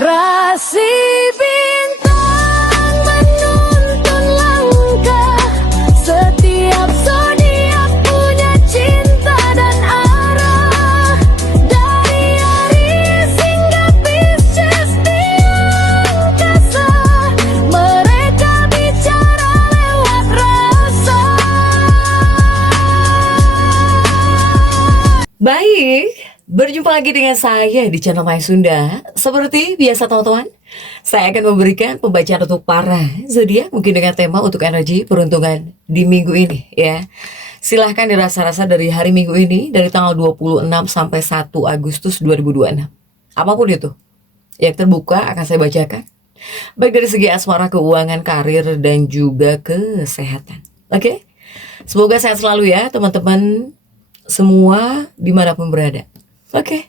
Rasi bintang menuntun langkah, setiap zodiak punya cinta dan arah. Dari Aries hingga Pisces di angkasa, mereka bicara lewat rasa. Baik, berjumpa lagi dengan saya di channel Maya Sunda. Seperti biasa teman-teman, saya akan memberikan pembacaan untuk para zodiak mungkin dengan tema untuk energi peruntungan di minggu ini ya. Silahkan dirasa-rasa dari hari minggu ini, dari tanggal 26 sampai 1 Agustus 2026. Apapun itu yang terbuka akan saya bacakan, baik dari segi asmara, keuangan, karir, dan juga kesehatan. Oke, semoga sehat selalu ya teman-teman semua dimanapun berada. Oke.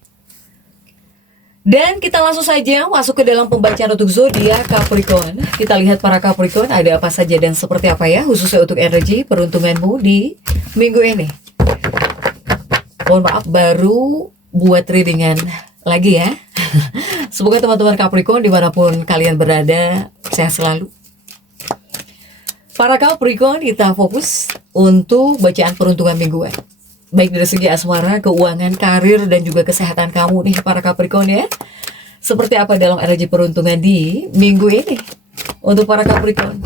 Dan kita langsung saja masuk ke dalam pembacaan untuk zodiak Capricorn. Kita lihat para Capricorn ada apa saja dan seperti apa ya, khususnya untuk energi peruntunganmu di minggu ini. Mohon maaf, baru buat readingan lagi ya. Semoga teman-teman Capricorn dimanapun kalian berada sehat selalu. Para Capricorn, kita fokus untuk bacaan peruntungan mingguan, baik dari segi asmara, keuangan, karir, dan juga kesehatan kamu nih para Capricorn ya. Seperti apa dalam energi peruntungan di minggu ini untuk para Capricorn.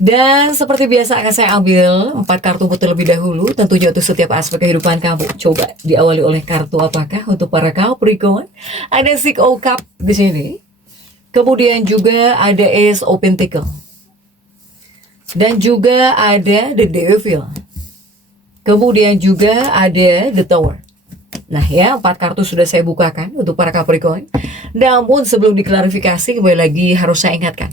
Dan seperti biasa akan saya ambil 4 kartu terlebih dahulu, tentunya untuk setiap aspek kehidupan kamu. Coba diawali oleh kartu apakah untuk para Capricorn? Ada Six of Cups di sini. Kemudian juga ada Ace of Pentacles. Dan juga ada The Devil. Kemudian juga ada The Tower. Nah ya, 4 kartu sudah saya bukakan untuk para Capricorn. Namun sebelum diklarifikasi, kembali lagi harus saya ingatkan.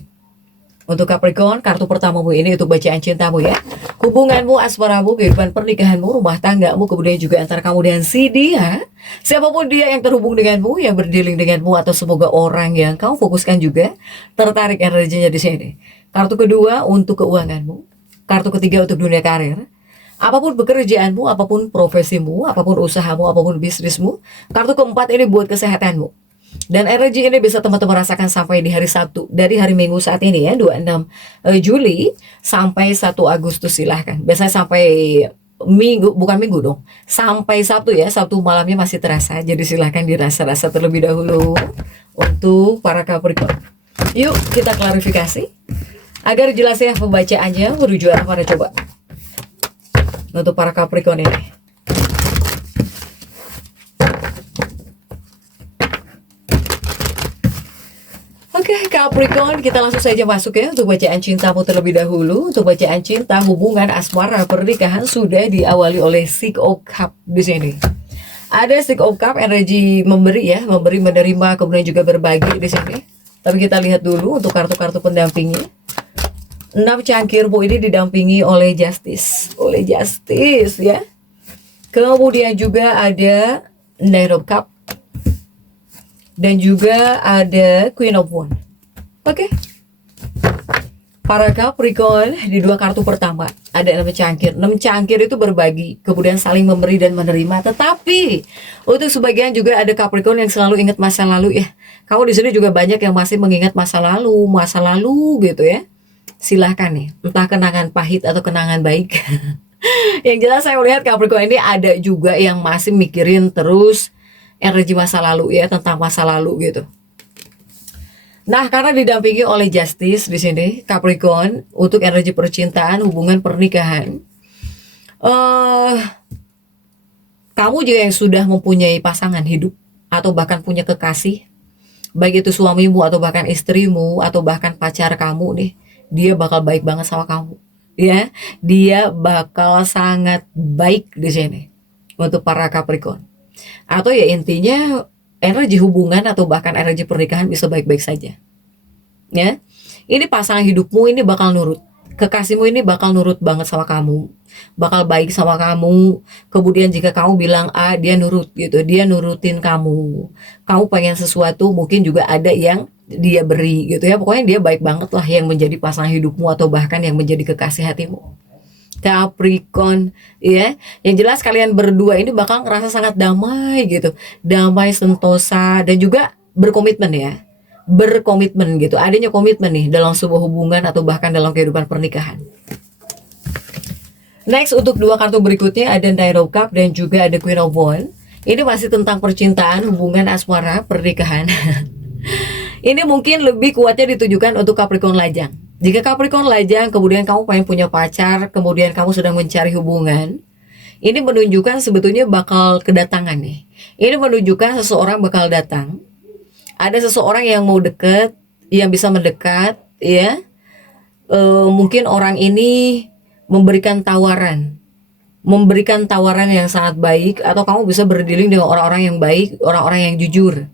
Untuk Capricorn, kartu pertamamu ini untuk bacaan cintamu ya. Hubunganmu, asmaramu, kehidupan pernikahanmu, rumah tanggamu, kemudian juga antara kamu dan si dia. Siapapun dia yang terhubung denganmu, yang berdealing denganmu, atau semoga orang yang kamu fokuskan juga tertarik energinya di sini. Kartu kedua untuk keuanganmu. Kartu ketiga untuk dunia karir. Apapun pekerjaanmu, apapun profesimu, apapun usahamu, apapun bisnismu. Kartu keempat ini buat kesehatanmu. Dan energi ini bisa teman-teman rasakan sampai di hari Sabtu. Dari hari Minggu saat ini ya, 26 Juli sampai 1 Agustus silahkan. Biasanya sampai Minggu, bukan Minggu dong, sampai Sabtu ya, Sabtu malamnya masih terasa. Jadi silahkan dirasa-rasa terlebih dahulu untuk para Capricorn. Yuk kita klarifikasi agar jelas ya pembacaannya menuju arah mana coba. Untuk para Capricorn ini. Oke, Capricorn, kita langsung saja masuk ya untuk bacaan cintamu terlebih dahulu. Untuk bacaan cinta, hubungan, asmara, pernikahan sudah diawali oleh Six of Cups di sini. Ada Six of Cups, energi memberi ya, memberi, menerima, kemudian juga berbagi di sini. Tapi kita lihat dulu untuk kartu-kartu pendampingnya. 6 cangkir Bu ini didampingi oleh Justice ya. Kemudian juga ada Nine of Cups dan juga ada Queen of Wands. Oke. Para Capricorn di 2 kartu pertama ada 6 cangkir. 6 cangkir itu berbagi, kemudian saling memberi dan menerima. Tetapi untuk sebagian juga ada Capricorn yang selalu ingat masa lalu ya. Kamu di sini juga banyak yang masih mengingat masa lalu gitu ya. Silahkan nih, entah kenangan pahit atau kenangan baik. Yang jelas saya melihat Capricorn ini ada juga yang masih mikirin terus energi masa lalu ya, tentang masa lalu gitu. Nah, karena didampingi oleh Justice di sini, Capricorn untuk energi percintaan, hubungan pernikahan. Kamu juga yang sudah mempunyai pasangan hidup atau bahkan punya kekasih, baik itu suamimu atau bahkan istrimu atau bahkan pacar kamu nih. Dia bakal baik banget sama kamu, ya. Dia bakal sangat baik di sini untuk para Capricorn. Atau ya intinya energi hubungan atau bahkan energi pernikahan bisa baik-baik saja, ya. Ini pasangan hidupmu ini bakal nurut, kekasihmu ini bakal nurut banget sama kamu, bakal baik sama kamu. Kemudian jika kamu bilang A, dia nurut gitu, dia nurutin kamu. Kamu pengen sesuatu, mungkin juga ada yang dia beri gitu ya. Pokoknya dia baik banget lah yang menjadi pasangan hidupmu atau bahkan yang menjadi kekasih hatimu. Capricorn ya, yang jelas kalian berdua ini bakal ngerasa sangat damai gitu, damai, sentosa, dan juga berkomitmen ya. berkomitmen gitu, adanya komitmen nih dalam sebuah hubungan atau bahkan dalam kehidupan pernikahan. Next, untuk dua kartu berikutnya ada Knight of Cups dan juga ada Queen of Wands. Ini masih tentang percintaan, hubungan asmara, pernikahan. Ini mungkin lebih kuatnya ditujukan untuk Capricorn lajang. Jika Capricorn lajang, kemudian kamu pengen punya pacar, kemudian kamu sedang mencari hubungan, ini menunjukkan sebetulnya bakal kedatangan nih. Ini menunjukkan seseorang bakal datang. Ada seseorang yang mau deket, yang bisa mendekat, ya. Mungkin orang ini memberikan tawaran yang sangat baik, atau kamu bisa berdealing dengan orang-orang yang baik, orang-orang yang jujur.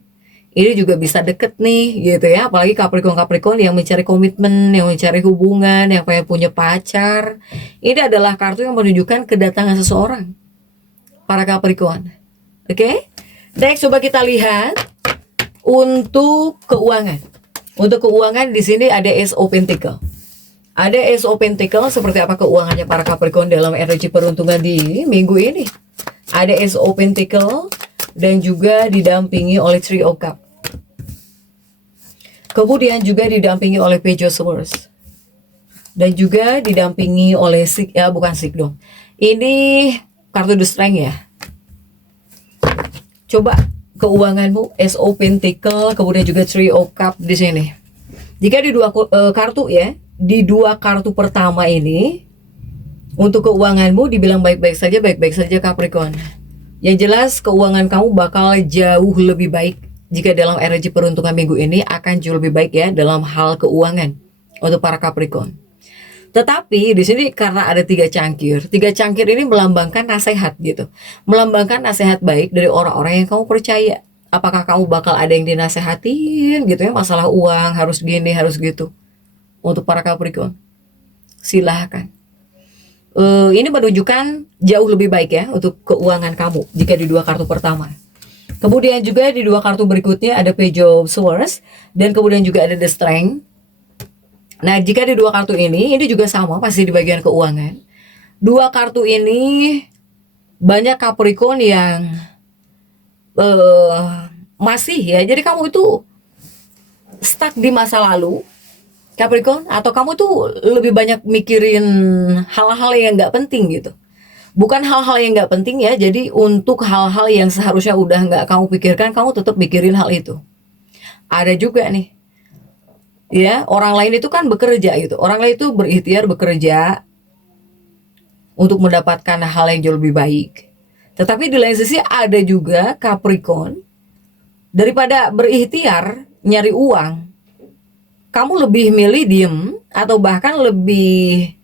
Ini juga bisa deket nih gitu ya, apalagi Capricorn yang mencari komitmen, yang mencari hubungan, yang pengen punya pacar. Ini adalah kartu yang menunjukkan kedatangan seseorang, para Capricorn. Oke? Next, coba kita lihat untuk keuangan. Untuk keuangan di sini ada Ace of Pentacles. Ada Ace of Pentacles, seperti apa keuangannya para Capricorn dalam energi peruntungan di minggu ini. Ada Ace of Pentacles dan juga didampingi oleh Three of Cups. Kemudian juga didampingi oleh Page of Swords. Dan juga didampingi oleh ini kartu The Strength ya. Coba keuanganmu, Ace of Pentacles, kemudian juga Three of Cups di sini. Jika di dua kartu ya, di dua kartu pertama ini, untuk keuanganmu dibilang baik-baik saja Capricorn. Yang jelas keuangan kamu bakal jauh lebih baik. Jika dalam energi peruntungan minggu ini akan jauh lebih baik ya dalam hal keuangan untuk para Capricorn. Tetapi di sini karena ada tiga cangkir ini melambangkan nasihat gitu, melambangkan nasihat baik dari orang-orang yang kamu percaya. Apakah kamu bakal ada yang dinasehatin gitu ya, masalah uang harus gini harus gitu. Untuk para Capricorn, silahkan. Ini menunjukkan jauh lebih baik ya untuk keuangan kamu jika di dua kartu pertama. Kemudian juga di dua kartu berikutnya ada Page of Swords dan kemudian juga ada The Strength. Nah, jika di dua kartu ini juga sama, pasti di bagian keuangan. Dua kartu ini banyak Capricorn yang masih ya, jadi kamu itu stuck di masa lalu Capricorn, atau kamu tuh lebih banyak mikirin hal-hal yang nggak penting gitu. Bukan hal-hal yang nggak penting ya, jadi untuk hal-hal yang seharusnya udah nggak kamu pikirkan, kamu tetap mikirin hal itu. Ada juga nih, ya, orang lain itu kan bekerja gitu. Orang lain itu berikhtiar bekerja untuk mendapatkan hal yang jauh lebih baik. Tetapi di lain sisi ada juga Capricorn, daripada berikhtiar nyari uang, kamu lebih milih diem atau bahkan lebih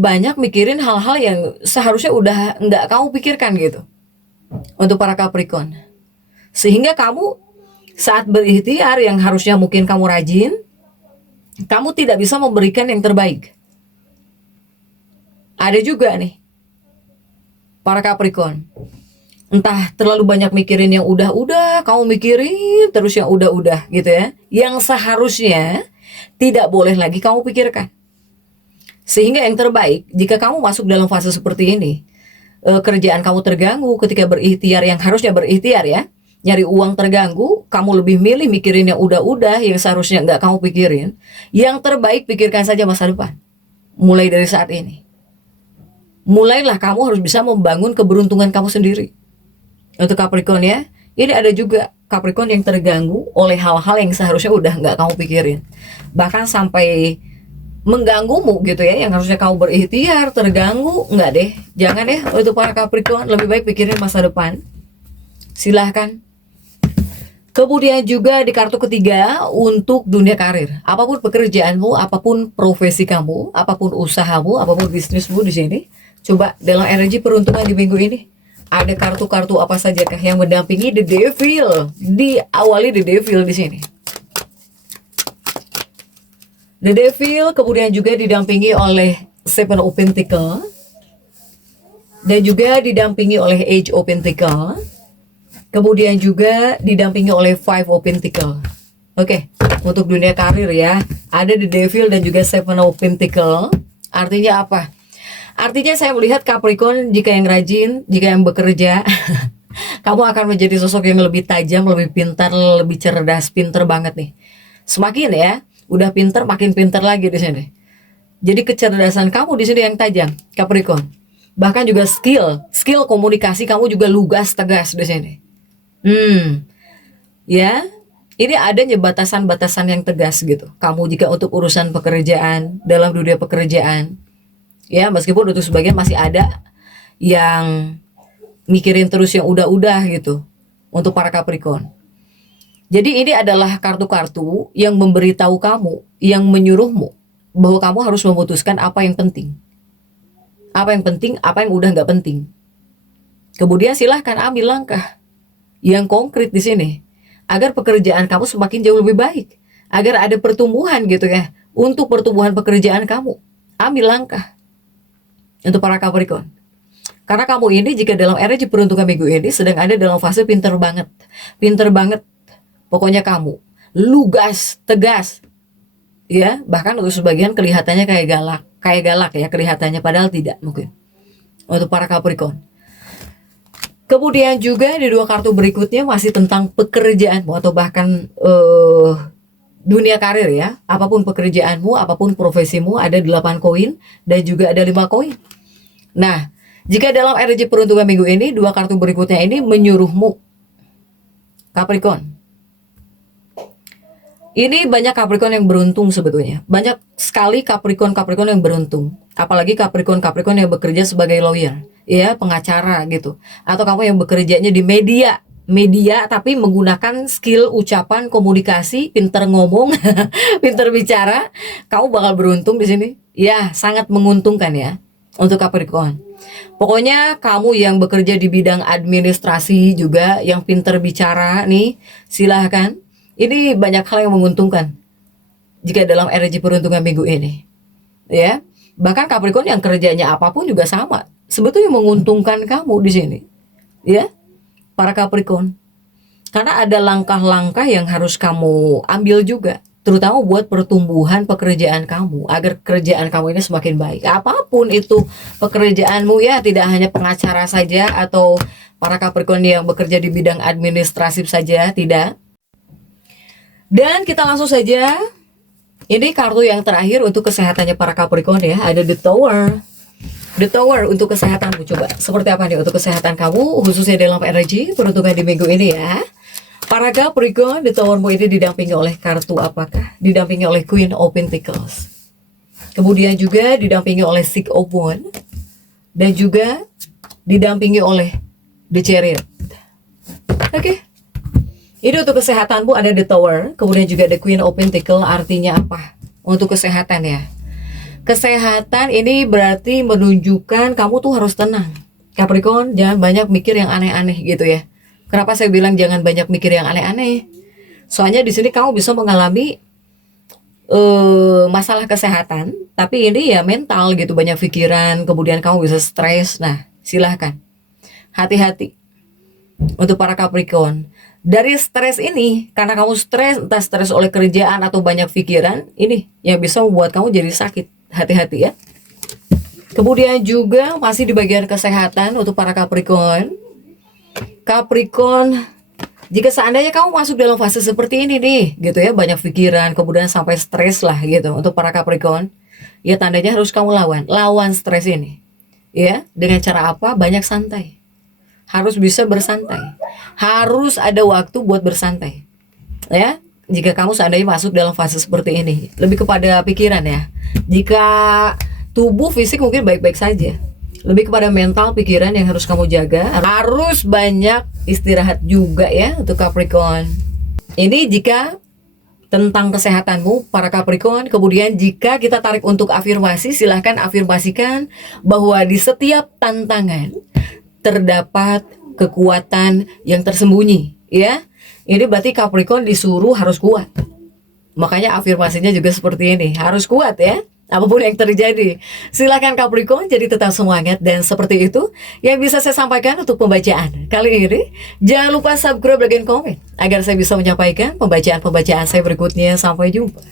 banyak mikirin hal-hal yang seharusnya udah nggak kamu pikirkan gitu untuk para Capricorn. Sehingga kamu saat berikhtiar yang harusnya mungkin kamu rajin, kamu tidak bisa memberikan yang terbaik. Ada juga nih para Capricorn, entah terlalu banyak mikirin yang udah-udah, kamu mikirin terus yang udah-udah gitu ya, yang seharusnya tidak boleh lagi kamu pikirkan. Sehingga yang terbaik, jika kamu masuk dalam fase seperti ini, kerjaan kamu terganggu ketika berikhtiar, yang harusnya berikhtiar ya, nyari uang terganggu, kamu lebih milih mikirin yang udah-udah, yang seharusnya nggak kamu pikirin. Yang terbaik, pikirkan saja masa depan. Mulai dari saat ini. Mulailah kamu harus bisa membangun keberuntungan kamu sendiri. Untuk Capricorn ya, ini ada juga Capricorn yang terganggu oleh hal-hal yang seharusnya udah nggak kamu pikirin. Bahkan sampai mengganggumu gitu ya, yang harusnya kamu berikhtiar terganggu, nggak deh, jangan ya. Untuk para Capricorn, lebih baik pikirin masa depan. Silahkan. Kemudian juga di kartu ketiga untuk dunia karir, apapun pekerjaanmu, apapun profesi kamu, apapun usahamu, apapun bisnismu di sini, coba dalam energi peruntungan di minggu ini ada kartu-kartu apa sajakah yang mendampingi The Devil? Diawali The Devil di sini. The Devil kemudian juga didampingi oleh Seven of Pentacles dan juga didampingi oleh Age of Pentacles. Kemudian juga didampingi oleh Five of Pentacles. Oke, untuk dunia karir ya, ada The Devil dan juga Seven of Pentacles. Artinya apa? Artinya saya melihat Capricorn, jika yang rajin, jika yang bekerja, Kamu akan menjadi sosok yang lebih tajam, lebih pintar, lebih cerdas, pintar banget nih. Semakin ya, udah pintar makin pintar lagi di sini. Jadi kecerdasan kamu di sini yang tajam, Capricorn. Bahkan juga skill komunikasi kamu juga lugas, tegas di sini. Ya, ini adanya batasan-batasan yang tegas gitu. Kamu jika untuk urusan pekerjaan, dalam dunia pekerjaan, ya meskipun untuk sebagian masih ada yang mikirin terus yang udah-udah gitu untuk para Capricorn. Jadi ini adalah kartu-kartu yang memberitahu kamu, yang menyuruhmu bahwa kamu harus memutuskan apa yang penting. Apa yang penting, apa yang udah nggak penting. Kemudian silahkan ambil langkah yang konkret di sini agar pekerjaan kamu semakin jauh lebih baik, agar ada pertumbuhan gitu ya. Untuk pertumbuhan pekerjaan kamu, ambil langkah untuk para Capricorn. Karena kamu ini jika dalam energi peruntungan minggu ini sedang ada dalam fase pinter banget. Pokoknya kamu lugas, tegas, ya. Bahkan untuk sebagian kelihatannya kayak galak ya kelihatannya, padahal tidak mungkin. Untuk para Capricorn. Kemudian juga di dua kartu berikutnya masih tentang pekerjaanmu atau bahkan dunia karir ya. Apapun pekerjaanmu, apapun profesimu, ada 8 koin dan juga ada 5 koin. Nah, jika dalam energi peruntungan minggu ini, dua kartu berikutnya ini menyuruhmu, Capricorn. Ini banyak Capricorn yang beruntung sebetulnya. Banyak sekali Capricorn yang beruntung. Apalagi Capricorn yang bekerja sebagai lawyer, ya, pengacara gitu. Atau kamu yang bekerjanya di media tapi menggunakan skill ucapan, komunikasi, pinter ngomong, pinter bicara, kamu bakal beruntung di sini. Ya, sangat menguntungkan ya untuk Capricorn. Pokoknya kamu yang bekerja di bidang administrasi juga, yang pinter bicara nih, silahkan. Ini banyak hal yang menguntungkan jika dalam energi peruntungan minggu ini, ya. Bahkan Capricorn yang kerjanya apapun juga sama, sebetulnya menguntungkan kamu di sini, ya, para Capricorn. Karena ada langkah-langkah yang harus kamu ambil juga, terutama buat pertumbuhan pekerjaan kamu, agar kerjaan kamu ini semakin baik. Apapun itu pekerjaanmu ya, tidak hanya pengacara saja atau para Capricorn yang bekerja di bidang administratif saja, tidak. Dan kita langsung saja, ini kartu yang terakhir untuk kesehatannya para Capricorn ya, ada The Tower. The Tower untuk kesehatanmu, coba seperti apa nih untuk kesehatan kamu, khususnya dalam energi peruntungan di minggu ini ya. Para Capricorn, The Towermu ini didampingi oleh kartu apakah? Didampingi oleh Queen of Pentacles. Kemudian juga didampingi oleh Six of Wands. Dan juga didampingi oleh The Chariot. Oke. Ini untuk kesehatanmu ada The Tower, kemudian juga The Queen of Pentacles, artinya apa? Untuk kesehatan ya. Kesehatan ini berarti menunjukkan kamu tuh harus tenang. Capricorn, jangan banyak mikir yang aneh-aneh gitu ya. Kenapa saya bilang jangan banyak mikir yang aneh-aneh? Soalnya di sini kamu bisa mengalami masalah kesehatan, tapi ini ya mental gitu, banyak pikiran, kemudian kamu bisa stres. Nah, silahkan. Hati-hati. Untuk para Capricorn. Dari stres ini, karena kamu stres, entah stres oleh kerjaan atau banyak pikiran, ini yang bisa membuat kamu jadi sakit. Hati-hati ya. Kemudian juga masih di bagian kesehatan untuk para Capricorn. Capricorn, jika seandainya kamu masuk dalam fase seperti ini nih, gitu ya, banyak pikiran, kemudian sampai stres lah gitu untuk para Capricorn, ya tandanya harus kamu lawan stres ini. Ya, dengan cara apa? Banyak santai. Harus bisa bersantai. Harus ada waktu buat bersantai. Ya, jika kamu seandainya masuk dalam fase seperti ini, lebih kepada pikiran ya. Jika tubuh fisik mungkin baik-baik saja, lebih kepada mental, pikiran yang harus kamu jaga. Harus banyak istirahat juga ya untuk Capricorn. Ini jika tentang kesehatanmu para Capricorn. Kemudian jika kita tarik untuk afirmasi, silahkan afirmasikan bahwa di setiap tantangan terdapat kekuatan yang tersembunyi, ya. Ini berarti Capricorn disuruh harus kuat. Makanya afirmasinya juga seperti ini, harus kuat ya, apapun yang terjadi. Silakan Capricorn jadi tetap semangat, dan seperti itu yang bisa saya sampaikan untuk pembacaan kali ini. Jangan lupa subscribe dan komen agar saya bisa menyampaikan pembacaan-pembacaan saya berikutnya. Sampai jumpa.